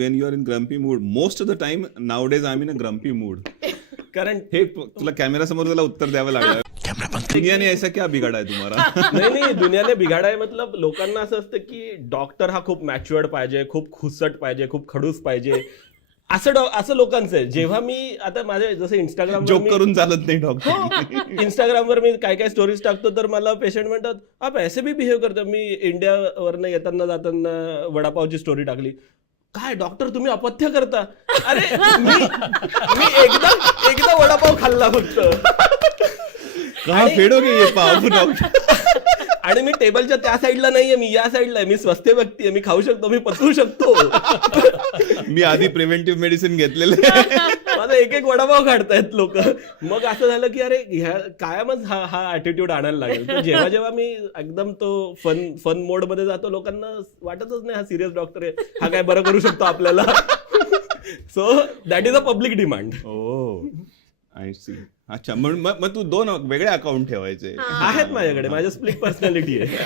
when you are in grumpy mood, most of the time nowadays I'm in a grumpy mood. कारण हे तुला camera समोर त्याला उत्तर द्यावं लागलं. दुनियाने ऐसा क्या बिघाडा है तुम्हारा? नाही दुनियाने बिघाड आहे. मतलब लोकांना असं असतं की डॉक्टर हा खूप मॅच्युअर्ड पाहिजे, खूप खुसट पाहिजे, खूप खडूस पाहिजे, असं लोकांचं आहे. जेव्हा मी आता माझे जसं इंस्टाग्राम जोक करून चालत नाही डॉक्टर. इंस्टाग्रामवर मी काय काय स्टोरीज टाकतो तर मला पेशंट म्हणतात आप ऐसे भी बिहेव करतो. मी इंडियावरनं येताना जाताना वडापावची स्टोरी टाकली. काय डॉक्टर तुम्ही अपथ्य करता? अरे मी एकदा वडापाव खाल्ला फक्त. कहा फेडोगे ये पाव डॉक्टर? आणि मी टेबलच्या त्या साईडला नाहीये, मी या साईडला आहे. मी स्वस्थ व्यक्ती आहे, मी खाऊ शकतो, मी पचवू शकतो. मी आधी प्रिव्हेंटिव्ह मेडिसिन घेतलेलं आहे. माझा एक वडापाव काढतायत लोक. मग असं झालं की अरे ह्या कायमच हा ऍटिट्यूड आणायला लागेल. तर जेव्हा मी एकदम तो फन मोड मध्ये जातो, लोकांना वाटतच नाही हा सिरियस डॉक्टर आहे, हा काय बरं करू शकतो आपल्याला. So that is a public demand. Oh I see. अच्छा, मग तू 2 वेगळे अकाउंट ठेवायचे? आहेत माझ्याकडे, माझ्या स्प्लिट पर्सनॅलिटी आहे.